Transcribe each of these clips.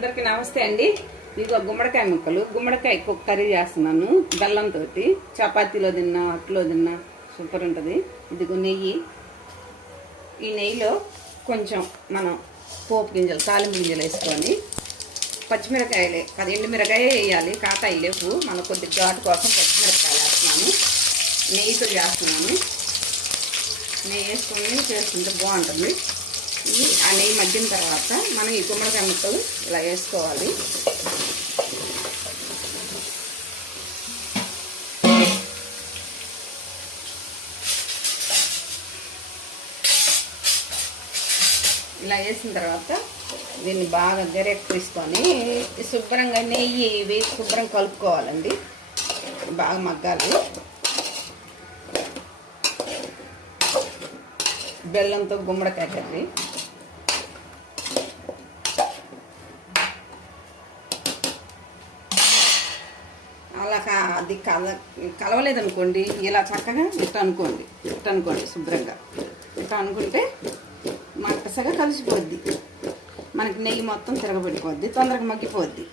అందరికి నమస్తే అండి. ఇదిగో గుమ్మడికాయ ముక్కలు, గుమ్మడికాయ కర్రీ చేస్తున్నాను బెల్లంతో. చపాతీలో తిన్నా, అట్లో తిన్నా సూపర్ ఉంటుంది. ఇదిగో నెయ్యి. ఈ నెయ్యిలో కొంచెం మనం పోపు గింజలు, తాలింపు గింజలు వేసుకొని, పచ్చిమిరకాయలే అది ఎండుమిరకాయ వేయాలి, కాటాయి లేవు. మన కొద్ది ఘాటు కోసం పచ్చిమిరకాయలు వేస్తున్నాను. నెయ్యితో చేస్తున్నాను. నెయ్యి వేసుకొని చేసుకుంటే బాగుంటుంది. ఆ నెయ్యి మగ్గిన తర్వాత మనం ఈ గుమ్మడికాయ ముక్కలు ఇలా వేసుకోవాలి. ఇలా వేసిన తర్వాత దీన్ని బాగా గరెక్కిసుకొని శుభ్రంగా నెయ్యి వేసి శుభ్రం కలుపుకోవాలండి. బాగా మగ్గాలి. బెల్లంతో గుమ్మడికాయ కర్రీ. అలా అది కలవలేదనుకోండి, ఇలా చక్కగా ఇట్ట అనుకోండి శుభ్రంగా. ఇట్లా అనుకుంటే మక్కసగా కలిసిపోద్ది. మనకి నెయ్యి మొత్తం తిరగబెట్టుకోద్ది, తొందరగా మగ్గిపోద్ది.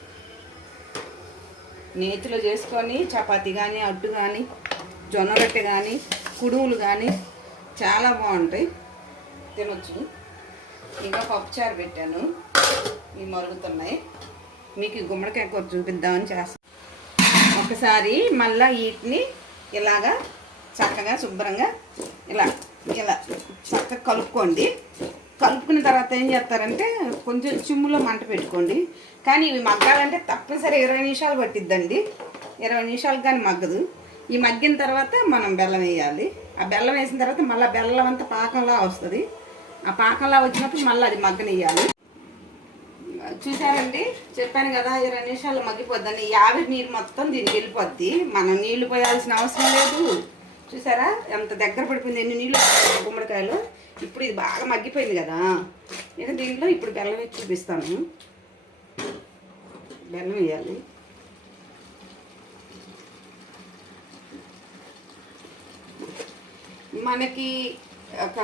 నేతిలో చేసుకొని చపాతీ కానీ, అట్టు కానీ, జొన్న రొట్టె కానీ, కుడుములు కానీ చాలా బాగుంటాయి, తినొచ్చు. ఇంకా పప్పుచారు పెట్టాను, ఇవి మరుగుతున్నాయి. మీకు ఈ గుమ్మడికాయ కూర చూపిద్దామని చేస్తాను. ఒకసారి మళ్ళీ వీటిని ఇలాగా చక్కగా శుభ్రంగా ఇలా చక్కగా కలుపుకోండి. కలుపుకున్న తర్వాత ఏం చేస్తారంటే కొంచెం చిమ్ములో మంట పెట్టుకోండి. కానీ ఇవి మగ్గాలంటే తప్పనిసరి 20 నిమిషాలు పట్టిద్దండి. 20 నిమిషాలు కానీ మగ్గదు. ఈ మగ్గిన తర్వాత మనం బెల్లం వేయాలి. ఆ బెల్లం వేసిన తర్వాత మళ్ళీ బెల్లం అంతా పాకంలా వస్తుంది. ఆ పాకంలా వచ్చినప్పుడు మళ్ళీ అది మగ్గనియ్యాలి. చూసారండి, చెప్పాను కదా 20 నిమిషాలు మగ్గిపోద్దని. ఆవిరి నీరు మొత్తం దీనికి వెళ్ళిపోద్ది. మనం నీళ్లు పోయాల్సిన అవసరం లేదు. చూసారా ఎంత దగ్గర పడిపోయింది, ఎన్ని నీళ్ళు గుమ్మడికాయలు. ఇప్పుడు ఇది బాగా మగ్గిపోయింది కదా. ఇక దీంట్లో ఇప్పుడు బెల్లం వేసి చూపిస్తాను. బెల్లం వేయాలి. మనకి ఒక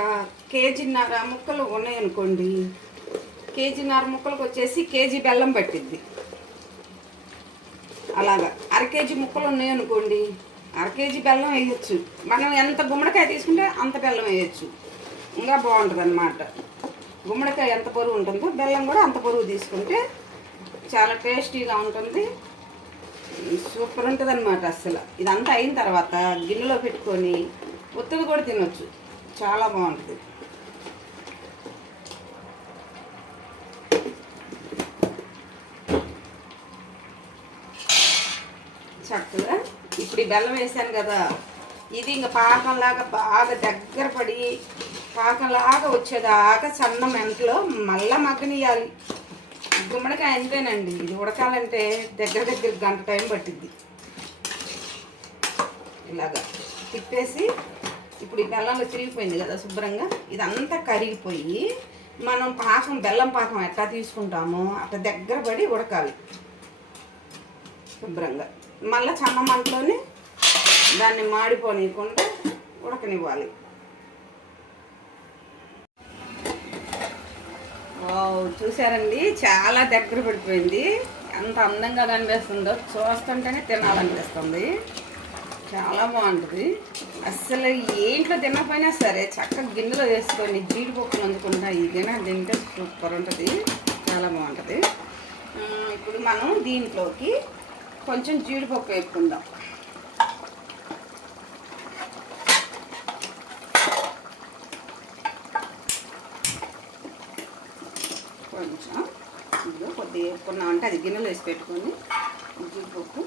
కేజీన్నర ముక్కలు ఉన్నాయనుకోండి, కేజీన్నర ముక్కలకు వచ్చేసి కేజీ బెల్లం పట్టిద్ది. అలాగా 1/2 కేజీ ముక్కలు ఉన్నాయనుకోండి, 1/2 కేజీ బెల్లం వేయచ్చు. మనం ఎంత గుమ్మడికాయ తీసుకుంటే అంత బెల్లం వేయచ్చు, ఇంకా బాగుంటుంది అన్నమాట. గుమ్మడికాయ ఎంత బరువు ఉంటుందో బెల్లం కూడా అంత బరువు తీసుకుంటే చాలా టేస్టీగా ఉంటుంది, సూపర్ ఉంటుంది అన్నమాట. అసలు ఇదంతా అయిన తర్వాత గిన్నెలో పెట్టుకొని ఉత్తది కూడా తినొచ్చు, చాలా బాగుంటుంది. చక్కగా ఇప్పుడు ఈ బెల్లం వేసాను కదా, ఇది ఇంకా పాకంలాగా బాగా దగ్గర పడి పాకంలాగా వచ్చేదాకా సన్న మెంటలో మళ్ళీ మగ్గనియాలి. గుమ్మడికాయ అంతేనండి, ఇది ఉడకాలంటే దగ్గర గంట టైం పట్టిద్ది. ఇలాగా తిప్పేసి ఇప్పుడు ఈ బెల్లంలో తిరిగిపోయింది కదా శుభ్రంగా, ఇదంతా కరిగిపోయి మనం పాకం బెల్లం పాకం ఎట్లా తీసుకుంటామో అట్లా దగ్గర పడి ఉడకాలి శుభ్రంగా. మళ్ళీ చన్న మంటలోనే దాన్ని మాడిపోనీయకుండా ఉడకనివ్వాలి. చూసారండి, చాలా దగ్గర పడిపోయింది. ఎంత అందంగా కనిపిస్తుందో, చూస్తుంటేనే తినాలనిపిస్తుంది. చాలా బాగుంటుంది. అస్సలు ఏంట్లో తినకపోయినా సరే చక్కగా గిన్నెలో వేసుకొని జీడిపప్పులు అందుకుంటా ఈ గిన్నె తింటే సూపర్ ఉంటుంది, చాలా బాగుంటుంది. ఇప్పుడు మనం దీంట్లోకి కొంచెం జీడిపప్పు వేసుకుందాం. కొంచెం ఇదిగో కొద్దిగా వేసుకున్నామంటే అది గిన్నెలో వేసి పెట్టుకొని జీడిపప్పు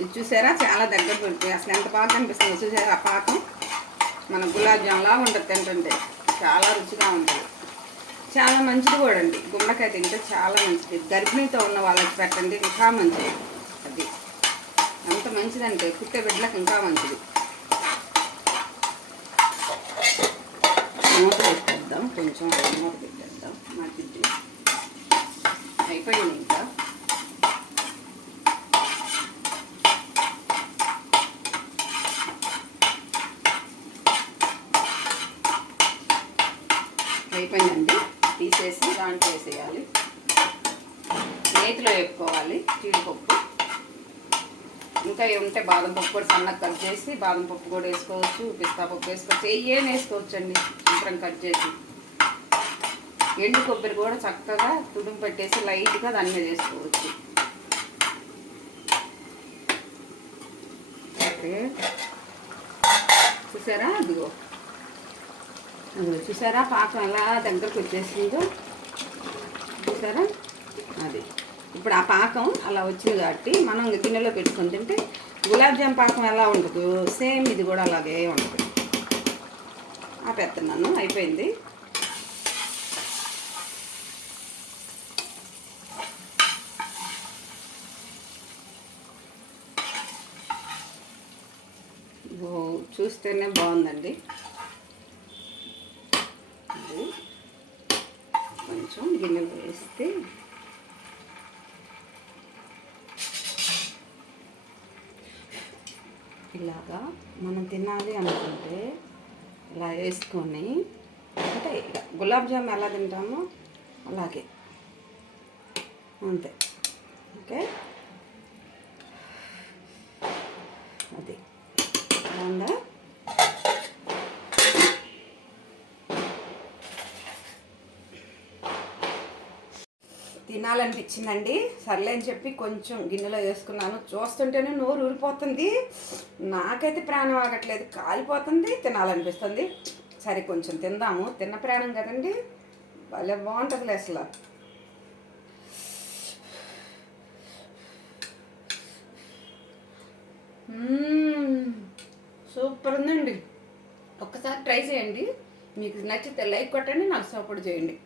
ఇది చూసారా చాలా దగ్గర పడిపోయి అసలు ఎంత బాగా కనిపిస్తుందో. చూసారా ఆ పాకం మన గులాబ్ జామ్లా ఉంటుంది, తింటుంటే చాలా రుచిగా ఉంటుంది, చాలా మంచిది కూడా అండి. గుమ్మడికాయ తింటే చాలా మంచిది. గర్భిణీతో ఉన్న వాళ్ళకి పెట్టండి, ఇంకా మంచిది. అది ఎంత మంచిదంటే పుట్టే బిడ్డలకు ఇంకా మంచిది. మూత పెట్టేద్దాం, కొంచెం మూత పెట్టేద్దాం. మగ్గిద్ది అయిపోయింది. ఇంకా అయిపోయిందండి. తీసేసి దాంట్లో వేసేయాలి. నేతిలో వేపుకోవాలి జీడిపప్పు. ఇంకా ఏముంటే బాదం పప్పు కూడా సన్నగా కట్ చేసి బాదం పప్పు కూడా వేసుకోవచ్చు, పిస్తా పప్పు వేసుకోవచ్చు, ఏం వేసుకోవచ్చు అండి. శుభ్రం కట్ చేసి ఎండు కొబ్బరి కూడా చక్కగా తుడుము పెట్టేసి లైట్గా దాని మీద వేసుకోవచ్చు. ఓకే, చూసారా? అదిగో చూసారా పాకం ఎలా దగ్గరకు వచ్చేసిందో చూసారా? అది ఇప్పుడు ఆ పాకం అలా వచ్చింది కాబట్టి మనం గిన్నెలో పెట్టుకొని తింటే గులాబ్ జామ్ పాకం ఎలా ఉండదు, సేమ్ ఇది కూడా అలాగే ఉంటుంది. ఆపేస్తున్నాను, అయిపోయింది. చూస్తేనే బాగుందండి. అది కొంచెం గిన్నెలో వేస్తే ఇలాగా మనం తినాలి అనుకుంటే ఇలా వేసుకొని అంటే గులాబ్ జామ్ ఎలా తింటామో అలాగే అంతే. ఓకే, అది బాగుందా? తినాలనిపించిందండి, సర్లే అని చెప్పి కొంచెం గిన్నెలో వేసుకున్నాను. చూస్తుంటేనే నోరు ఊరిపోతుంది, నాకైతే ప్రాణం ఆగట్లేదు, కాలిపోతుంది, తినాలనిపిస్తుంది. సరే కొంచెం తిందాము, తిన్న ప్రాణం కదండి, భలే బాగుంటుంది అసలు. సూపర్ ఉందండి. ఒక్కసారి ట్రై చేయండి, మీకు నచ్చితే లైక్ కొట్టండి, నాకు సపోర్ట్ చేయండి.